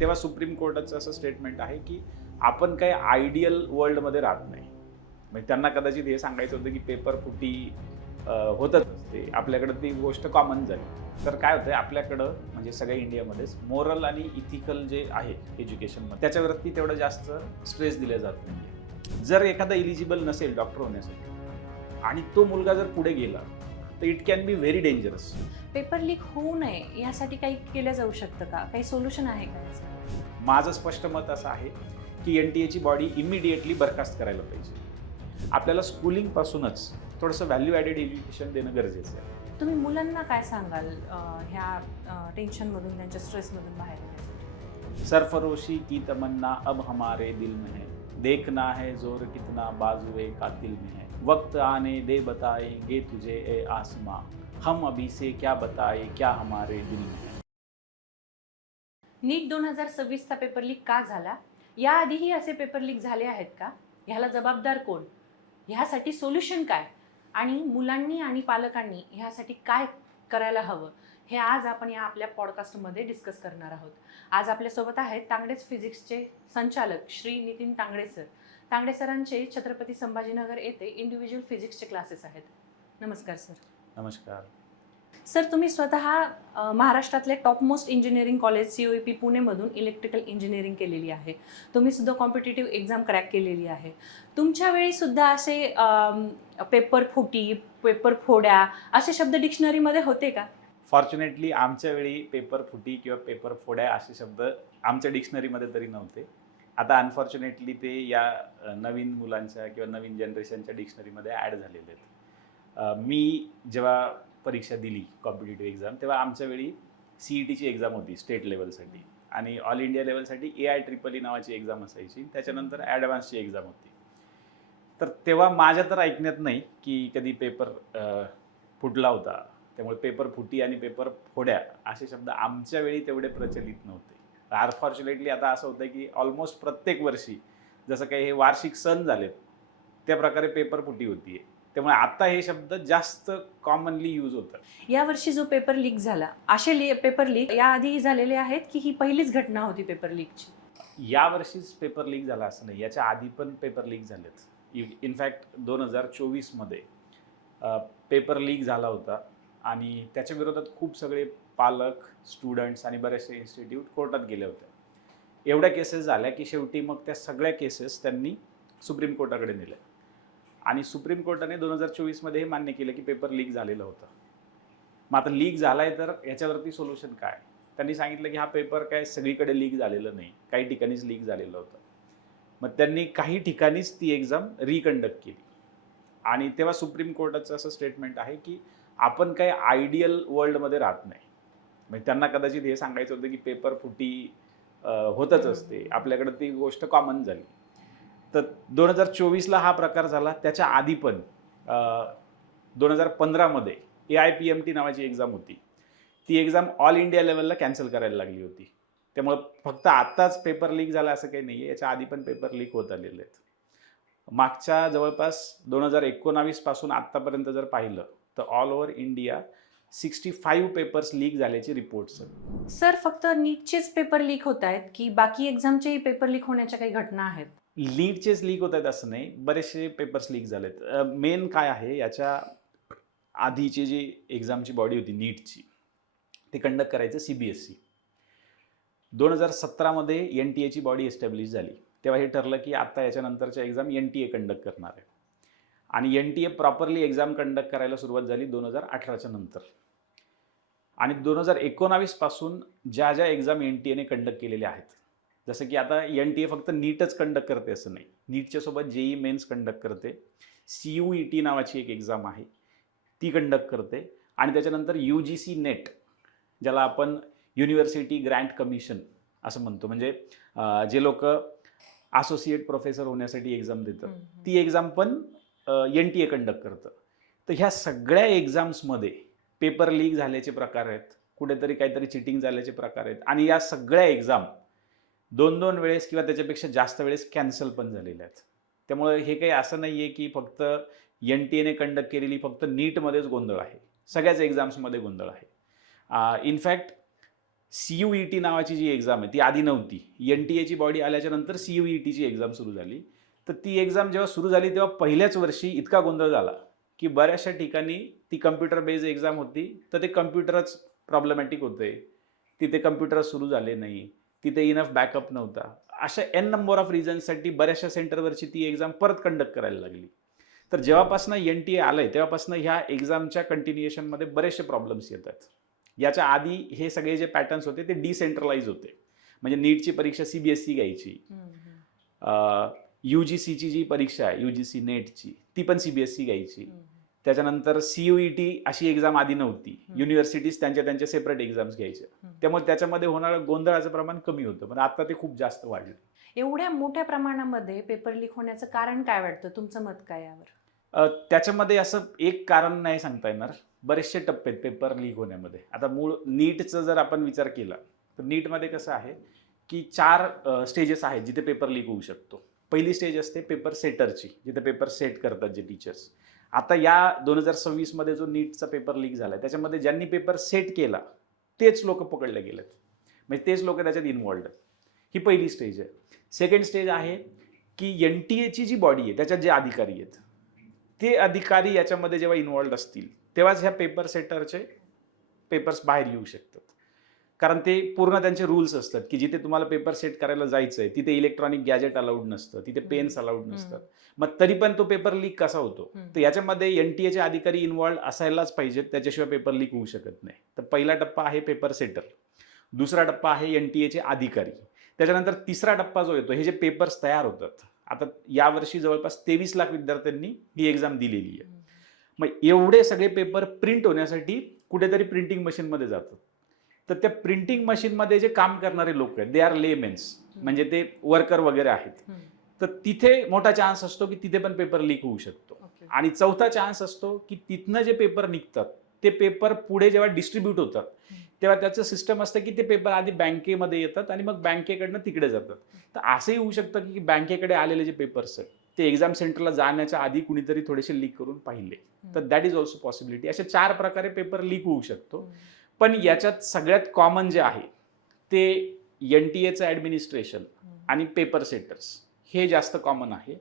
तेव्हा सुप्रीम कोर्टाचं असं स्टेटमेंट आहे की आपण काही आयडियल वर्ल्डमध्ये राहत नाही. म्हणजे त्यांना कदाचित हे सांगायचं होतं की पेपर फुटी होतच असते, आपल्याकडे ती गोष्ट कॉमन झाली. तर काय होतंय आपल्याकडं म्हणजे सगळ्या इंडियामध्येच मोरल आणि इथिकल जे आहे एज्युकेशनमध्ये त्याच्यावरती तेवढं जास्त स्ट्रेस दिला जात नाही. जर एखादा इलिजिबल नसेल डॉक्टर होण्यासाठी आणि तो मुलगा जर पुढे गेला तर it can be very dangerous. Paper leak होऊ नये यासाठी काही केलं जाऊ शकतं का? काही सोल्युशन आहे का याचं? माझं स्पष्ट मत असं आहे की NTA ची बॉडी इमिडिएटली बरखास्त करायला पाहिजे. आपल्याला स्कूलिंगपासूनच थोडंसं व्हॅल्यू ॲडेड एज्युकेशन देणं गरजेचं आहे. तुम्ही मुलांना काय सांगाल ह्या टेन्शनमधून, त्यांच्या स्ट्रेसमधून बाहेर येण्यासाठी? सरफरोशी की तमन्ना अब हमारे दिल में है, देखना है जोर कितना बाजुए कातिल में है, वक्त आने दे बताएंगे तुझे ए आसमां, हम अभी से क्या बताए क्या हमारे दिल में है. नीट 2026चा पेपर लीक का झाला? याआधीही असे पेपर लीक झाले आहेत का? ह्याला जबाबदार कोण? ह्यासाठी सोल्युशन काय? आणि मुलांनी आणि पालकांनी ह्यासाठी काय करायला हवं, हे आज आपण या आपल्या पॉडकास्टमध्ये डिस्कस करणार आहोत. आज आपल्यासोबत आहेत तांगडेच फिजिक्सचे संचालक श्री नितीन तांगडे सर. तांगडे सरांचे छत्रपती संभाजीनगर येथे इंडिव्हिज्युअल फिजिक्सचे क्लासेस आहेत. नमस्कार सर. नमस्कार. सर, तुम्ही स्वतः महाराष्ट्रातले टॉपमोस्ट इंजिनिअरिंग कॉलेज COEP पुणेमधून इलेक्ट्रिकल इंजिनिअरिंग केलेली आहे. तुम्ही सुद्धा कॉम्पिटिटिव्ह एक्झाम क्रॅक केलेली आहे. तुमच्या वेळी सुद्धा असे पेपर फुटी, पेपर फोड्या असे शब्द डिक्शनरीमध्ये होते का? फॉर्च्युनेटली आमच्या वेळी पेपर फुटी किंवा पेपर फोड्या असे शब्द आमच्या डिक्शनरीमध्ये तरी नव्हते. आता अनफॉर्च्युनेटली ते या नवीन मुलांच्या किंवा नवीन जनरेशनच्या डिक्शनरीमध्ये ॲड झालेले आहेत. मी जेव्हा परीक्षा दिली कॉम्पिटिटिव्ह एक्झाम तेव्हा आमच्या वेळी CETची एक्झाम होती स्टेट लेवलसाठी आणि ऑल इंडिया लेवलसाठी AIEEE नावाची एक्झाम असायची. त्याच्यानंतर ॲडव्हान्सची एक्झाम होती. तर तेव्हा माझ्या तर ऐकण्यात नाही की कधी पेपर फुटला होता. त्यामुळे पेपर फुटी आणि पेपर फोड्या असे शब्द आमच्या वेळी तेवढे प्रचलित नव्हते. अनफॉर्च्युनेटली आता असं होतं की ऑलमोस्ट प्रत्येक वर्षी जसं काही हे वार्षिक सण झालेत त्या प्रकारे पेपर फुटी होतीये. त्यामुळे आता हे शब्द जास्त कॉमनली यूज होतात. यावर्षी जो पेपर लीक झाला, असे पेपर लीक याआधीही झालेले आहेत की ही पहिलीच घटना होती पेपर लीकची? यावर्षीच पेपर लीक झाला असं नाही, याच्या आधी पण पेपर लीक झालेत. इनफॅक्ट 2024मध्ये पेपर लीक झाला होता आणि त्याच्या विरोधात खूप सगळे पालक, स्टुडंट्स आणि बरेचसे इन्स्टिट्यूट कोर्टात गेले होते. एवढ्या केसेस झाल्या की शेवटी मग त्या सगळ्या केसेस त्यांनी सुप्रीम कोर्टाकडे नेल्या आणि सुप्रीम कोर्टाने 2024मध्ये हे मान्य केलं की पेपर लीक झालेलं होतं. मग आता लीक झालाय तर याच्यावरती सोल्युशन काय? त्यांनी सांगितलं की हा पेपर काय सगळीकडे लीक झालेलं नाही, काही ठिकाणीच लीक झालेलं होतं. मग त्यांनी काही ठिकाणीच ती एक्झाम रिकंडक्ट केली आणि तेव्हा सुप्रीम कोर्टाचं असं स्टेटमेंट आहे की आपण काही आयडियल वर्ल्डमध्ये राहत नाही. म्हणजे त्यांना कदाचित हे सांगायचं होतं की पेपर फुटी होतच असते, आपल्याकडे ती गोष्ट कॉमन झाली. तर 2024ला हा प्रकार झाला. त्याच्या आधी पण 2015मध्ये AIPMT नावाची एक्झाम होती. ती एक्झाम ऑल इंडिया लेवलला कॅन्सल करायला लागली होती. त्यामुळं फक्त आत्ताच पेपर लीक झाला असं काही नाही आहे, याच्या आधी पण पेपर लीक होत आलेले आहेत. मागच्या जवळपास 2019 पासून आत्तापर्यंत जर पाहिलं तर all over India 65 papers leak झाल्याचे रिपोर्ट्स आहेत. सर, फक्त नीटचेच पेपर लीक होत आहेत की बाकी एक्झामचेही पेपर लीक होण्याच्या काही घटना आहेत? लीडचेच लीक होत आहेत असं नाही, बरेचसे पेपर्स लीक झालेत. मेन काय आहे, याच्या आधीची जी एक्झामची बॉडी होती नीटची, ते कंडक्ट करायचं CBSE. 2017मध्ये NTA ची बॉडी एस्टॅब्लिश झाली. तेव्हा हे ठरलं की आता याच्यानंतरच्या एक्झाम NTA कंडक्ट करणार आहे आणि NTA प्रॉपरली एक्झाम कंडक्ट करायला सुरुवात झाली 2018च्या नंतर. आणि 2019 पासून ज्या ज्या एक्झाम NTAने कंडक्ट केलेल्या आहेत, जसं की आता NTA फक्त नीटच कंडक्ट करते असं नाही, नीटच्या सोबत JEE मेन्स कंडक्ट करते, CUET नावाची एक एक्झाम आहे ती कंडक्ट करते आणि त्याच्यानंतर UGC नेट, ज्याला आपण युनिव्हर्सिटी ग्रँट कमिशन असं म्हणतो, म्हणजे जे लोक असोसिएट प्रोफेसर होण्यासाठी एक्झाम देतात ती एक्झाम पण NTA कंडक्ट करतं. तर ह्या सगळ्या एक्झाम्समध्ये पेपर लीक झाल्याचे प्रकार आहेत, कुठेतरी काहीतरी चिटिंग झाल्याचे प्रकार आहेत आणि या सगळ्या एक्झाम 2-2 वेळेस किंवा त्याच्यापेक्षा जास्त वेळेस कॅन्सल पण झालेल्या आहेत. त्यामुळे हे काही असं नाही आहे की फक्त NTAने कंडक्ट केलेली फक्त नीटमध्येच गोंधळ आहे, सगळ्याच एक्झाम्समध्ये गोंधळ आहे. इनफॅक्ट CUET नावाची जी एक्झाम आहे ती आधी नव्हती. NTA ची बॉडी आल्याच्या नंतर CUET ची एक्झाम सुरू झाली. तर ती एक्झाम जेव्हा सुरू झाली तेव्हा पहिल्याच वर्षी इतका गोंधळ झाला की बऱ्याचशा ठिकाणी ती कम्प्युटर बेस्ड एक्झाम होती, तर ते कम्प्युटरच प्रॉब्लेमॅटिक होते, तिथे कम्प्युटर सुरू झाले नाही, तिथे इनफ बॅकअप नव्हता. अशा n नंबर ऑफ रिझन्ससाठी बऱ्याचशा सेंटरवरची ती एक्झाम परत कंडक्ट करायला लागली. तर जेव्हापासून NTA आलंय तेव्हापासून ह्या एक्झामच्या कंटिन्युएशनमध्ये बरेचसे प्रॉब्लेम्स येतात. याच्या आधी हे सगळे जे पॅटर्न्स होते ते डिसेंट्रलाइज होते. म्हणजे नीटची परीक्षा CBSE घ्यायची, UGCची जी परीक्षा आहे UGC नेटची ती पण CBSE घ्यायची. त्याच्यानंतर CUET अशी एक्झाम आधी नव्हती, युनिव्हर्सिटीज त्यांच्या सेपरेट एक्झाम्स घ्यायच्या. त्यामुळे त्याच्यामध्ये होणारं गोंधळाचं प्रमाण कमी होतं, पण आता ते खूप जास्त वाढलं. एवढ्या मोठ्या प्रमाणामध्ये पेपर लीक होण्याचं कारण काय वाटतं, तुमचं मत काय यावर? त्याच्यामध्ये असं एक कारण नाही सांगता येणार, बरेचसे टप्पे आहेत पेपर लीक होण्यामध्ये. आता मूळ नीटचं जर आपण विचार केला तर नीटमध्ये कसं आहे की 4 स्टेजेस आहेत जिथे पेपर लीक होऊ शकतो. पहिली स्टेज असते पेपर सेटरची, जिथे पेपर सेट करतात जे टीचर्स. आता या 2026 मध्ये जो नीटचा पेपर लीक झाला त्याच्यामध्ये ज्यांनी पेपर सेट केला तेच लोक पकडले गेलेत, म्हणजे तेच लोक त्याच्यात इन्व्हॉल्ड आहेत. ही पहिली स्टेज आहे. सेकंड स्टेज आहे की NTA ची जी बॉडी आहे त्याच्यात जे अधिकारी आहेत ते अधिकारी याच्यामध्ये जेव्हा इन्व्हॉल्ड असतील तेव्हाच ह्या पेपर सेटरचे पेपर्स बाहेर येऊ शकतात. कारण ते पूर्ण त्यांचे रूल्स असतात की जिथे तुम्हाला पेपर सेट करायला जायचं आहे तिथे इलेक्ट्रॉनिक गॅजेट अलाउड नसतं, तिथे पेन्स अलाउड नसतात. मग तरी पण तो पेपर लीक कसा होतो? तर याच्यामध्ये NTA चे अधिकारी इन्व्हॉल्ड असायलाच पाहिजेत, त्याच्याशिवाय पेपर लीक होऊ शकत नाही. तर पहिला टप्पा आहे पेपर सेटर, दुसरा टप्पा आहे NTA चे अधिकारी, त्याच्यानंतर तिसरा टप्पा जो येतो हे जे पेपर्स तयार होतात. आता यावर्षी जवळपास 23 लाख विद्यार्थ्यांनी ही एक्झाम दिलेली आहे. मग एवढे सगळे पेपर प्रिंट होण्यासाठी कुठेतरी प्रिंटिंग मशीनमध्ये जातात. तर त्या प्रिंटिंग मशीनमध्ये जे काम करणारे लोक आहेत दे आर लेमेन्स, म्हणजे ते वर्कर वगैरे आहेत. तर तिथे मोठा चान्स असतो की तिथे पण पेपर लीक होऊ शकतो. आणि चौथा चान्स असतो की तिथनं जे पेपर निघतात ते पेपर पुढे जेव्हा डिस्ट्रीब्यूट होतात तेव्हा त्याचं सिस्टम असतं की ते पेपर आधी बँकेमध्ये येतात आणि मग बँकेकडनं तिकडे जातात. तर असंही होऊ शकतं की बँकेकडे आलेले जे पेपर्स आहेत ते एक्झाम सेंटरला जाण्याच्या आधी कुणीतरी थोडेसे लीक करून पाहिले. तर दॅट इज ऑल्सो पॉसिबिलिटी. अशा 4 प्रकारे पेपर लीक होऊ शकतो. पण याच्यात सगळ्यात कॉमन जे आहे ते NTAचं ॲडमिनिस्ट्रेशन आणि पेपर सेटर्स हे जास्त कॉमन आहे.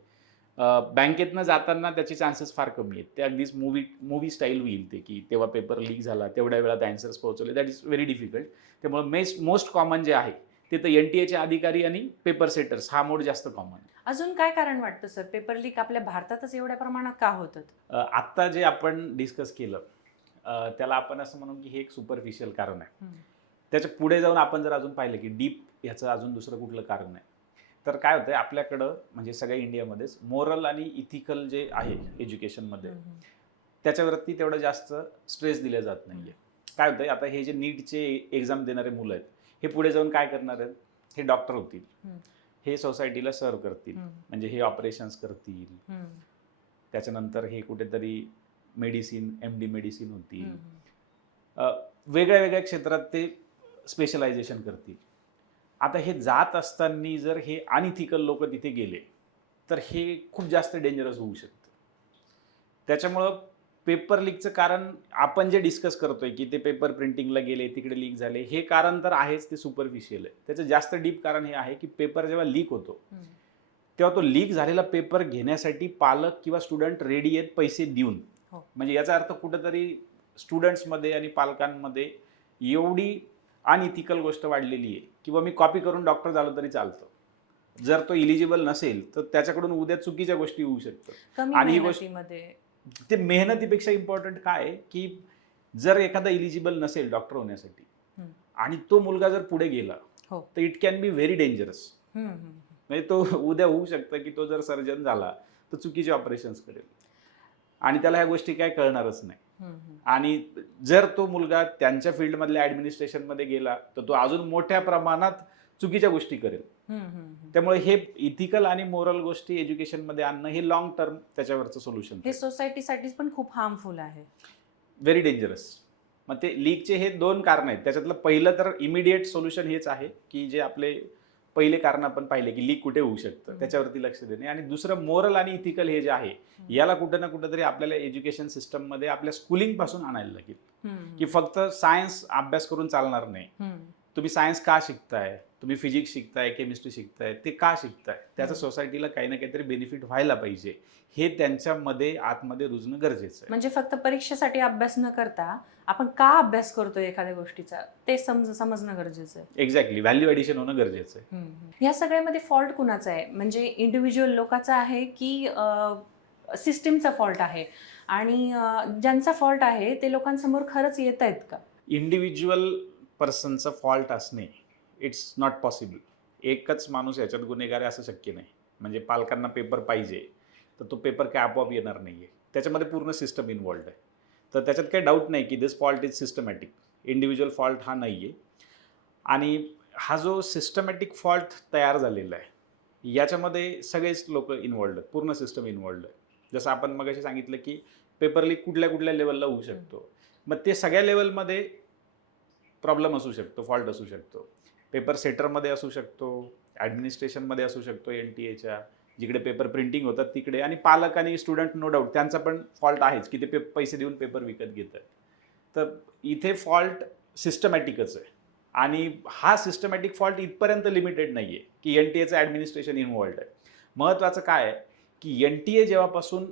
बँकेतनं जाताना त्याचे चान्सेस फार कमी आहेत. ते अगदीच मूवी स्टाईल होईल ते की तेव्हा पेपर लीक झाला तेवढ्या वेळात ॲन्सर्स पोहोचवले, दॅट इज व्हेरी डिफिकल्ट. त्यामुळे मोस्ट कॉमन जे आहे ते तर NTA अधिकारी आणि पेपर सेटर्स हा मोड जास्त कॉमन. अजून काय कारण वाटतं सर, पेपर लीक आपल्या भारतातच एवढ्या प्रमाणात का होतात? आत्ता जे आपण डिस्कस केलं त्याला आपण असं म्हणू की हे एक सुपरफिशियल कारण आहे. त्याच्या पुढे जाऊन आपण जर अजून पाहिलं की डीप ह्याचं अजून दुसरं कुठलं कारण नाही, तर काय होतंय आपल्याकडं म्हणजे सगळ्या इंडियामध्येच मोरल आणि इथिकल जे आहे एज्युकेशनमध्ये त्याच्यावरती तेवढं जास्त स्ट्रेस दिला जात नाहीये. काय होतंय आता हे जे नीटचे एक्झाम देणारे मुलं आहेत हे पुढे जाऊन काय करणार आहेत? हे डॉक्टर होतील, हे सोसायटीला सर्व करतील, म्हणजे हे ऑपरेशन्स करतील, त्याच्यानंतर हे कुठेतरी मेडिसिन MD मेडिसिन होतील, वेगळ्या वेगळ्या क्षेत्रात ते स्पेशलायझेशन करतील. आता हे जात असताना जर हे अनइथिकल लोक तिथे गेले तर हे खूप जास्त डेंजरस होऊ शकतं. त्याच्यामुळं पेपर लीकचं कारण आपण जे डिस्कस करतोय की ते पेपर प्रिंटिंगला गेले तिकडे लीक झाले हे कारण तर आहेच, ते सुपरफिशियल आहे. त्याचं जास्त डीप कारण हे आहे की पेपर जेव्हा लीक होतो तेव्हा तो लीक झालेला पेपर घेण्यासाठी पालक किंवा स्टुडंट रेडी आहेत पैसे देऊन. म्हणजे याचा अर्थ कुठेतरी स्टुडंट्समध्ये आणि पालकांमध्ये एवढी अनइथिकल गोष्ट वाढलेली आहे किंवा मी कॉपी करून डॉक्टर झालो तरी चालतं. जर तो इलिजिबल नसेल तर त्याच्याकडून उद्या चुकीच्या गोष्टी होऊ शकतात. आणि ही गोष्ट ते मेहनतीपेक्षा इम्पॉर्टंट काय आहे की जर एखादा इलिजिबल नसेल डॉक्टर होण्यासाठी आणि तो मुलगा जर पुढे गेला तर it can be very dangerous. म्हणजे तो उद्या होऊ शकतं की तो जर सर्जन झाला तर चुकीचे ऑपरेशन्स करेल आणि त्याला ह्या गोष्टी काय कळणारच नाही. आणि जर तो मुलगा त्यांच्या फील्डमधल्या ॲडमिनिस्ट्रेशनमध्ये गेला तर तो अजून मोठ्या प्रमाणात चुकीच्या गोष्टी करेल. त्यामुळे हे इथिकल आणि मोरल गोष्टी एज्युकेशनमध्ये आणणं हे लॉंग टर्म त्याच्यावरचं सोल्युशन. हे सोसायटीसाठी पण खूप हार्मफुल आहे, व्हेरी डेंजरस. मग ते लीकचे हे 2 कारण आहेत. त्याच्यातलं पहिलं तर इमिडिएट सोल्युशन हेच आहे की जे आपले पहिले कारण आपण पाहिले की लीक कुठे होऊ शकतं त्याच्यावरती लक्ष देणे. आणि दुसरं मोरल आणि इथिकल हे जे आहे याला कुठं ना कुठंतरी आपल्याला एज्युकेशन सिस्टममध्ये आपल्या स्कूलिंग पासून आणायला लागेल की फक्त सायन्स अभ्यास करून चालणार नाही. तुम्ही सायन्स का शिकताय, तुम्ही फिजिक्स शिकताय, केमिस्ट्री शिकताय, ते का शिकताय, त्याचं सोसायटीला काही ना काहीतरी बेनिफिट व्हायला पाहिजे, हे त्यांच्यामध्ये आतमध्ये रुजणं गरजेचं आहे. म्हणजे फक्त परीक्षेसाठी अभ्यास न करता आपण का अभ्यास करतोय एखाद्या गोष्टीचा ते समजणं गरजेचं आहे. एक्झॅक्टली, व्हॅल्यू ॲडिशन होणं गरजेचं आहे. ह्या सगळ्यामध्ये फॉल्ट कुणाचा आहे, म्हणजे इंडिव्हिज्युअल लोकांचा आहे की सिस्टीमचा फॉल्ट आहे, आणि ज्यांचा फॉल्ट आहे ते लोकांसमोर खरंच येत आहेत का? इंडिव्हिज्युअल पर्सनचा फॉल्ट असणे इट्स नॉट पॉसिबल. एकच माणूस याच्यात गुन्हेगार आहे असं शक्य नाही. म्हणजे पालकांना पेपर पाहिजे तर तो पेपर काय आपोआप येणार नाही आहे, त्याच्यामध्ये पूर्ण सिस्टम इन्वॉल्ड आहे. तर त्याच्यात काही डाऊट नाही की this fault is systematic. Individual fault हा नाही आहे. आणि हा जो सिस्टमॅटिक फॉल्ट तयार झालेला आहे याच्यामध्ये सगळेच लोक इन्वॉल्ड आहेत, पूर्ण सिस्टम इन्वॉल्ड आहे. जसं आपण मगाशी सांगितलं की पेपर लीक कुठल्या कुठल्या लेवलला होऊ शकतो, मग ते सगळ्या लेवलमध्ये प्रॉब्लेम असू शकतो, फॉल्ट असू शकतो. पेपर सेटरमध्ये असू शकतो, ॲडमिनिस्ट्रेशनमध्ये असू शकतो, NTA जिकडे पेपर प्रिंटिंग होतात तिकडे, आणि पालक आणि स्टुडंट नो डाऊट त्यांचा पण फॉल्ट आहेच की ते पैसे देऊन पेपर विकत घेत आहेत. तर इथे फॉल्ट सिस्टमॅटिकच आहे. आणि हा सिस्टमॅटिक फॉल्ट इथपर्यंत लिमिटेड नाही आहे की NTAचं ॲडमिनिस्ट्रेशन इन्वॉल्ड आहे. महत्त्वाचं काय आहे की NTA जेव्हापासून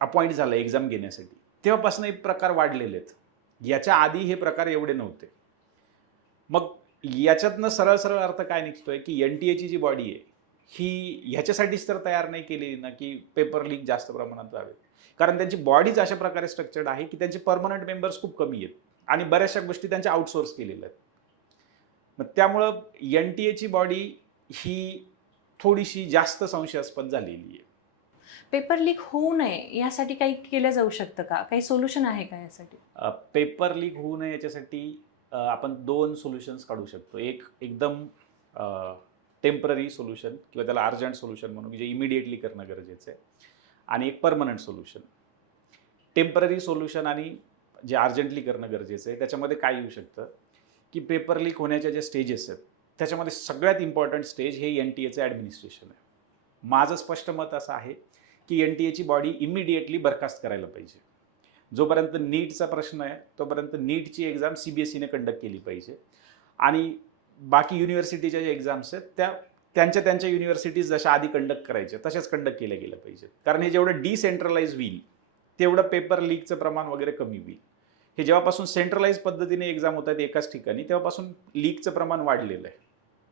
अपॉइंट झालं एक्झाम घेण्यासाठी तेव्हापासून एक प्रकार वाढलेले आहेत. याच्या आधी हे प्रकार एवढे नव्हते. मग याच्यातनं सरळ सरळ अर्थ काय निघतोय की NTAची जी बॉडी आहे ही ह्याच्यासाठीच तर तयार नाही केलेली ना की पेपर लीक जास्त प्रमाणात व्हावे. कारण त्यांची बॉडीच अशा प्रकारे स्ट्रक्चर्ड आहे की त्यांचे परमनंट मेंबर्स खूप कमी आहेत आणि बऱ्याचशा गोष्टी त्यांच्या आउटसोर्स केलेल्या आहेत. मग त्यामुळं NTAची बॉडी ही थोडीशी जास्त संशयास्पद झालेली आहे. पेपर लीक होऊ नये यासाठी काही केलं जाऊ शकतं का? काही सोल्युशन आहे का यासाठी? पेपर लीक होऊ नये याच्यासाठी आपण 2 सोल्युशन्स काढू शकतो. एक एकदम टेम्पररी सोल्युशन किंवा त्याला अर्जंट सोल्युशन म्हणून जे इमिडिएटली करणं गरजेचं आहे, आणि एक परमनंट सोल्युशन. टेम्पररी सोल्युशन आणि जे अर्जंटली करणं गरजेचं आहे त्याच्यामध्ये काय येऊ शकतं की पेपर लीक होण्याच्या ज्या स्टेजेस आहेत त्याच्यामध्ये सगळ्यात इम्पॉर्टंट स्टेज हे NTAचं ॲडमिनिस्ट्रेशन आहे. माझं स्पष्ट मत असं आहे की NTAची बॉडी इमिडिएटली बरखास्त करायला पाहिजे. जोपर्यंत नीटचा प्रश्न आहे तोपर्यंत नीटची एक्झाम CBSEने कंडक्ट केली पाहिजे, आणि बाकी युनिव्हर्सिटीच्या ज्या एक्झाम्स आहेत त्या त्यांच्या युनिव्हर्सिटीज जशा आधी कंडक्ट करायच्या तशाच कंडक्ट केल्या गेल्या पाहिजेत. कारण हे जेवढं डिसेंट्रलाइज होईल तेवढं पेपर लीकचं प्रमाण वगैरे कमी होईल. हे जेव्हापासून सेंट्रलाइज पद्धतीने एक्झाम होतात एकाच ठिकाणी तेव्हापासून लीकचं प्रमाण वाढलेलं आहे.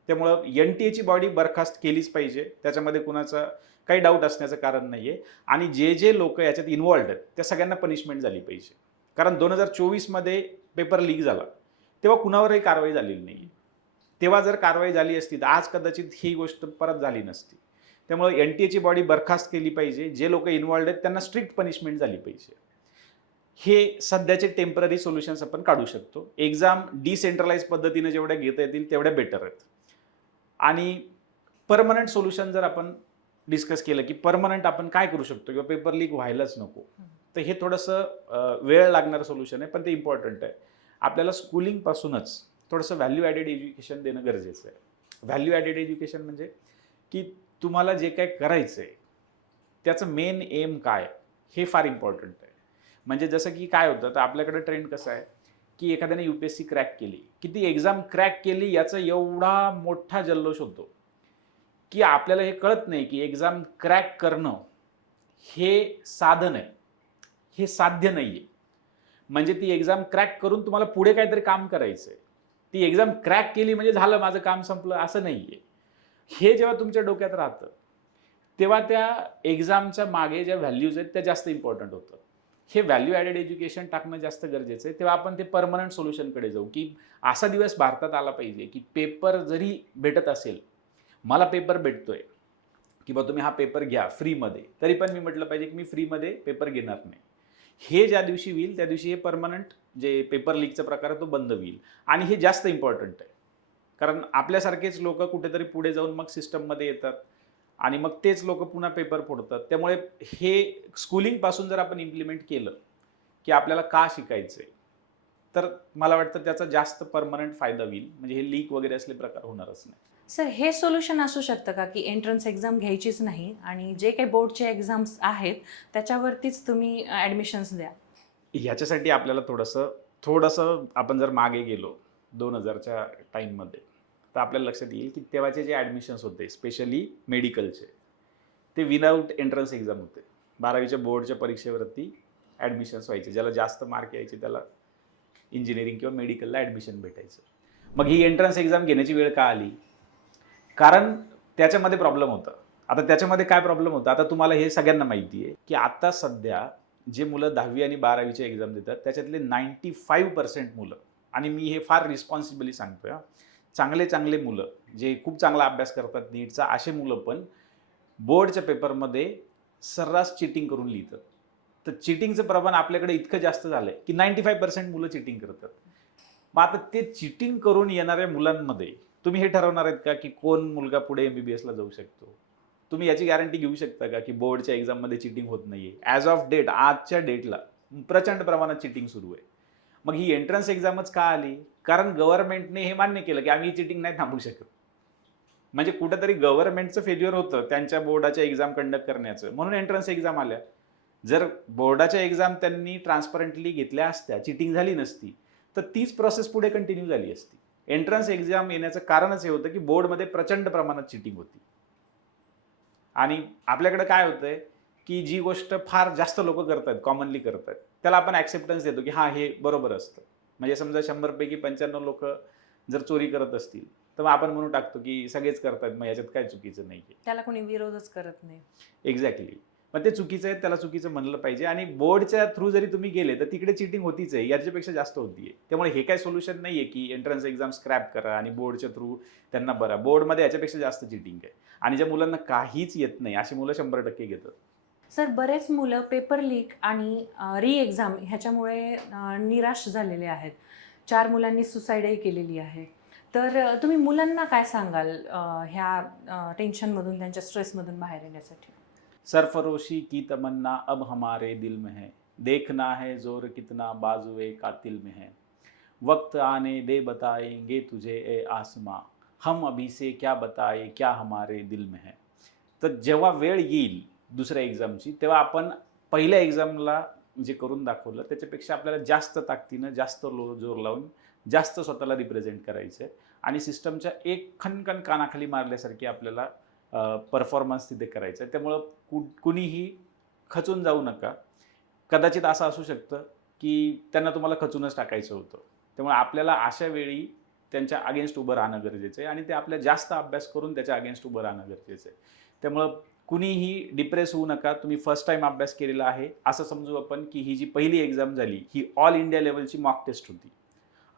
त्यामुळं NTAची बॉडी बरखास्त केलीच पाहिजे, त्याच्यामध्ये कुणाचा काही डाऊट असण्याचं कारण नाही आहे. आणि जे लोक याच्यात इन्वॉल्ड आहेत त्या सगळ्यांना पनिशमेंट झाली पाहिजे. कारण 2024मध्ये पेपर लीक झाला तेव्हा कुणावरही कारवाई झालेली नाही आहे. तेव्हा जर कारवाई झाली असती तर आज कदाचित ही गोष्ट परत झाली नसती. त्यामुळे NTAची बॉडी बरखास्त केली पाहिजे, जे लोक इन्वॉल्ड आहेत त्यांना स्ट्रिक्ट पनिशमेंट झाली पाहिजे. हे सध्याचे टेम्पररी सोल्युशन्स आपण काढू शकतो. एक्झाम डिसेंट्रलाइज पद्धतीने जेवढ्या घेता येतील तेवढ्या बेटर आहेत. आणि परमनंट सोल्युशन जर आपण डिस्कस केलं की परमनंट आपण काय करू शकतो किंवा पेपर लीक व्हायलाच नको, तर हे थोडंसं वेळ लागणारं सोल्युशन आहे, पण ते इम्पॉर्टंट आहे. आपल्याला स्कूलिंगपासूनच थोडंसं व्हॅल्यू ॲडेड एज्युकेशन देणं गरजेचं आहे. व्हॅल्यू ॲडेड एज्युकेशन म्हणजे की तुम्हाला जे काय करायचं आहे त्याचं मेन एम काय हे फार इम्पॉर्टंट आहे. म्हणजे जसं की काय होतं तर आपल्याकडे ट्रेंड कसं आहे की एखाद्याने UPSC क्रॅक केली की ती एक्झाम क्रॅक केली याचा एवढा मोठा जल्लोष होतो की आपल्याला हे कळत नाही की एक्झाम क्रॅक करणं हे साधन आहे, हे साध्य नाही आहे. म्हणजे ती एक्झाम क्रॅक करून तुम्हाला पुढे काहीतरी काम करायचं आहे. ती एक्झाम क्रॅक केली म्हणजे झालं माझं काम संपलं असं नाही आहे. हे जेव्हा तुमच्या डोक्यात राहतं तेव्हा त्या एक्झामच्या मागे ज्या व्हॅल्यूज आहेत त्या जास्त इम्पॉर्टंट होतं. हे व्हॅल्यू ॲडेड एज्युकेशन टाकणं जास्त गरजेचं आहे. तेव्हा आपण ते परमनंट सोल्युशनकडे जाऊ की असा दिवस भारतात आला पाहिजे की पेपर जरी भेटत असेल, मला पेपर भेटतोय की बा तुम्ही हा पेपर घ्या फ्रीमध्ये, तरी पण मी म्हटलं पाहिजे की मी फ्रीमध्ये पेपर घेणार नाही. हे ज्या दिवशी होईल त्या दिवशी हे परमनंट जे पेपर लीकचा प्रकार आहे तो बंद होईल. आणि हे जास्त इम्पॉर्टंट आहे कारण आपल्यासारखेच लोक कुठेतरी पुढे जाऊन मग सिस्टममध्ये येतात आणि मग तेच लोक पुन्हा पेपर फोडतात. त्यामुळे हे स्कूलिंगपासून जर आपण इम्प्लिमेंट केलं की आपल्याला का शिकायचं आहे तर मला वाटतं त्याचा जास्त परमनंट फायदा होईल. म्हणजे हे लीक वगैरे असले प्रकार होणारच नाही. सर, हे सोल्युशन असू शकतं का की एंट्रन्स एक्झाम घ्यायचीच नाही आणि जे काही बोर्डचे एक्झाम्स आहेत त्याच्यावरतीच तुम्ही ॲडमिशन्स द्या? ह्याच्यासाठी आपल्याला थोडंसं आपण जर मागे गेलो 2000च्या टाईममध्ये, तर आपल्याला लक्षात येईल की तेव्हाचे जे ॲडमिशन्स होते स्पेशली मेडिकलचे, ते विदाऊट एंट्रन्स एक्झाम होते. 12वीच्या बोर्डच्या परीक्षेवरती ॲडमिशन्स व्हायचे. ज्याला जास्त मार्क यायचे त्याला इंजिनिअरिंग किंवा मेडिकलला ॲडमिशन भेटायचं. मग ही एंट्रन्स एक्झाम घेण्याची वेळ का आली? कारण त्याच्यामध्ये प्रॉब्लेम होता. आता त्याच्यामध्ये काय प्रॉब्लेम होता? आता तुम्हाला हे सगळ्यांना माहिती आहे की आता सध्या जे मुलं 10वी आणि 12वीचे एक्झाम देतात त्याच्यातले 95% मुलं, आणि मी हे फार रिस्पॉन्सिबली सांगतोय, चांगले मुलं जे खूप चांगला अभ्यास करतात नीटचा, असे मुलं पण बोर्डच्या पेपरमध्ये सर्रास चिटिंग करून लिहितात. तर चिटिंगचं प्रमाण आपल्याकडे इतकं जास्त झालंय की 95% मुलं चिटिंग करतात. मग आता ते चिटिंग करून येणाऱ्या मुलांमध्ये तुम्ही हे ठरवणार आहेत का की कोण मुलगा पुढे MBBS ला जाऊ शकतो? तुम्ही याची गॅरंटी घेऊ शकता का की बोर्डच्या एक्झाममध्ये चिटिंग होत नाहीये? ॲज ऑफ डेट, आजच्या डेटला प्रचंड प्रमाणात चिटिंग सुरू आहे. मग ही एंट्रन्स एक्झामच का आली? कारण गव्हर्नमेंटने हे मान्य केलं की आम्ही ही चिटिंग नाही थांबवू शकत. म्हणजे कुठेतरी गव्हर्नमेंटचं फेल्युअर होतं त्यांच्या बोर्डाच्या एक्झाम कंडक्ट करण्याचं, म्हणून एंट्रन्स एक्झाम आल्या. जर बोर्डाच्या एक्झाम त्यांनी ट्रान्सपरंटली घेतल्या असत्या, चिटिंग झाली नसती, तर तीच प्रोसेस पुढे कंटिन्यू झाली असती. एंट्रन्स एक्झाम येण्याचं कारणच हे होतं की बोर्डमध्ये प्रचंड प्रमाणात चिटिंग होती. आणि आपल्याकडे काय होतंय की जी गोष्ट फार जास्त लोक करतात, कॉमनली करतात, त्याला आपण ॲक्सेप्टन्स देतो की हां हे बरोबर असतं. म्हणजे समजा 100 पैकी 95 लोक जर चोरी करत असतील तर मग आपण म्हणून टाकतो की सगळेच करतात, मग याच्यात काय चुकीचं नाही आहे. त्याला कोणी विरोधच करत नाही. एक्झॅक्टली. मग ते चुकीचं आहे, त्याला चुकीचं म्हणलं पाहिजे. आणि बोर्डच्या थ्रू जरी तुम्ही गेले तर तिकडे चिटिंग होतीच आहे, याच्यापेक्षा जास्त होतीये. त्यामुळे हे काय सोल्युशन नाही आहे की एंट्रन्स एक्झाम स्क्रॅप करा आणि बोर्डच्या थ्रू त्यांना बरा. बोर्डमध्ये याच्यापेक्षा जास्त चिटिंग आहे. आणि ज्या मुलांना काहीच येत नाही अशी मुलं 100% घेतात. सर, बरेच मुलं पेपर लीक आणि री एक्झाम ह्याच्यामुळे निराश झालेले आहेत. 4 मुलांनी सुसाईडही केलेली आहे. तर तुम्ही मुलांना काय सांगाल ह्या टेन्शनमधून, त्यांच्या स्ट्रेसमधून बाहेर येण्यासाठी? सरफरोशी की तमन्ना अब हमारे दिल में है, देखना है जोर कितना बाजुए कातिल में है, वक्त आने दे बताएंगे तुझे ए आसमां, हम अभी से क्या बताए क्या हमारे दिल में है. तर जेव्हा वेळ येईल दुसऱ्या एक्झामची, तेव्हा आपण पहिल्या एक्झामला जे करून दाखवलं त्याच्यापेक्षा आपल्याला जास्त ताकदीनं, जास्त जोर लावून, जास्त स्वतःला रिप्रेझेंट करायचं आहे. आणि सिस्टमच्या एक खणखण कानाखाली मारल्यासारखी आपल्याला परफॉर्मन्स तिथे करायचा आहे. त्यामुळं कुणीही खचून जाऊ नका. कदाचित असं असू शकतं की त्यांना तुम्हाला खचूनच टाकायचं होतं. त्यामुळे आपल्याला अशा वेळी त्यांच्या अगेन्स्ट उभं राहणं गरजेचं आहे आणि ते आपल्या जास्त अभ्यास करून त्याच्या अगेन्स्ट उभं राहणं गरजेचं आहे. त्यामुळं कुणीही डिप्रेस होऊ नका. तुम्ही फर्स्ट टाईम अभ्यास केलेला आहे असं समजू आपण की ही जी पहिली एक्झाम झाली ही ऑल इंडिया लेवलची मॉक टेस्ट होती,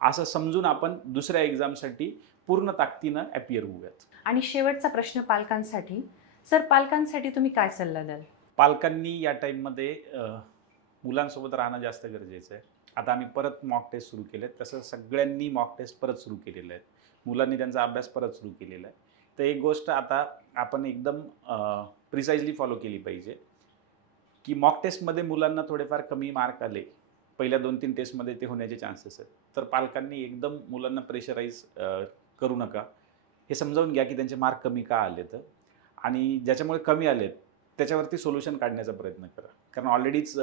असं समजून आपण दुसऱ्या एक्झामसाठी पूर्ण ताकदीनं अपियर होऊयात. आणि शेवटचा प्रश्न पालकांसाठी. सर, पालकांसाठी तुम्ही काय सल्ला द्याल? पालकांनी या टाईममध्ये मुलांसोबत राहणं जास्त गरजेचं आहे. आता आम्ही परत मॉक टेस्ट सुरू केले आहेत, तसं सगळ्यांनी मॉक टेस्ट परत सुरू केलेलं आहे. मुलांनी त्यांचा अभ्यास परत सुरू केलेला आहे. तर एक गोष्ट आता आपण एकदम प्रिसाइजली फॉलो केली पाहिजे की मॉक टेस्टमध्ये मुलांना थोडेफार कमी मार्क आले, पहिल्या 2-3 टेस्टमध्ये ते होण्याचे चान्सेस आहेत, तर पालकांनी एकदम मुलांना प्रेशराईज करू नका. हे समजावून घ्या की त्यांचे मार्क कमी का आलेत आणि ज्याच्यामुळे कमी आलेत त्याच्यावरती सोल्युशन काढण्याचा प्रयत्न करा. कारण ऑलरेडीच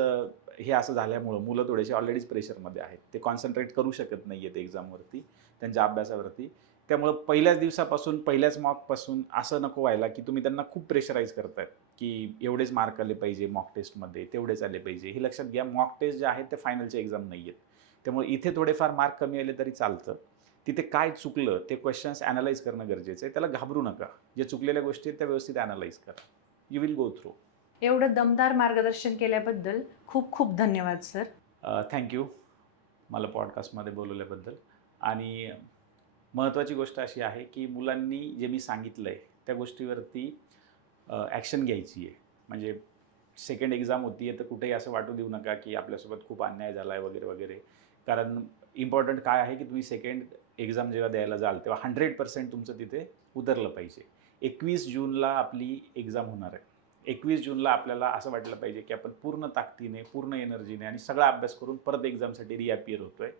हे असं झाल्यामुळं मुलं थोडेसे ऑलरेडीच प्रेशरमध्ये आहेत. ते कॉन्सन्ट्रेट करू शकत नाही आहेत एक्झामवरती, त्यांच्या अभ्यासावरती. त्यामुळं पहिल्याच दिवसापासून, पहिल्याच मॉकपासून असं नको व्हायला की तुम्ही त्यांना खूप प्रेशराईज करतायत की एवढेच मार्क आले पाहिजे मॉक टेस्टमध्ये, तेवढेच आले पाहिजे. हे लक्षात घ्या, मॉक टेस्ट जे आहेत ते फायनलचे एक्झाम नाही आहेत. त्यामुळे इथे थोडेफार मार्क कमी आले तरी चालतं. तिथे काय चुकलं ते क्वेश्चन्स ॲनालाइज करणं गरजेचं आहे. त्याला घाबरू नका. जे चुकलेल्या गोष्टी आहेत त्या व्यवस्थित ॲनालाइज करा. You will go through. एवढं दमदार मार्गदर्शन केल्याबद्दल खूप खूप धन्यवाद सर. थँक्यू मला पॉडकास्टमध्ये बोलवल्याबद्दल. आणि महत्त्वाची गोष्ट अशी आहे की मुलांनी जे मी सांगितलं आहे त्या गोष्टीवरती ॲक्शन घ्यायची आहे. म्हणजे सेकंड एक्झाम होती आहे तर कुठेही असं वाटू देऊ नका की आपल्यासोबत खूप अन्याय झाला आहे वगैरे वगैरे. कारण इम्पॉर्टंट काय आहे की तुम्ही सेकंड एक्झाम जेव्हा द्यायला जाल तेव्हा 100% तुमचं तिथे उतरलं पाहिजे. 21 जूनला आपली एक्झाम होणार आहे. 21 जूनला आपल्याला असं वाटलं पाहिजे की आपण पूर्ण ताकदीने, पूर्ण एनर्जीने आणि सगळा अभ्यास करून परत एक्झामसाठी रिअपियर होतो आहे.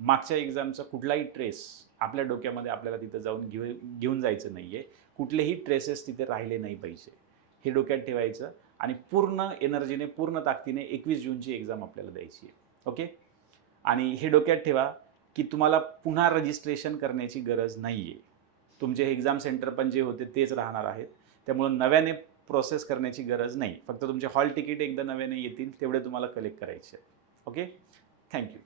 मागच्या एक्झामचा कुठलाही ट्रेस आपल्या डोक्यामध्ये आपल्याला तिथं जाऊन घेऊन जायचं नाही आहे. कुठलेही ट्रेसेस तिथे राहिले नाही पाहिजे, हे डोक्यात ठेवायचं आणि पूर्ण एनर्जीने, पूर्ण ताकदीने 21 जूनची एक्झाम आपल्याला द्यायची आहे. ओके. आणि हे डोक्यात ठेवा की तुम्हाला पुन्हा रजिस्ट्रेशन करण्याची गरज नाही आहे. तुमचे एक्झाम सेंटर पण जे होते तेच राहणार आहेत. त्यामुळं नव्याने प्रोसेस करण्याची गरज नाही. फक्त तुमचे हॉल तिकीट एकदा नव्याने येतील तेवढे तुम्हाला कलेक्ट करायचे आहेत. Okay, thank you.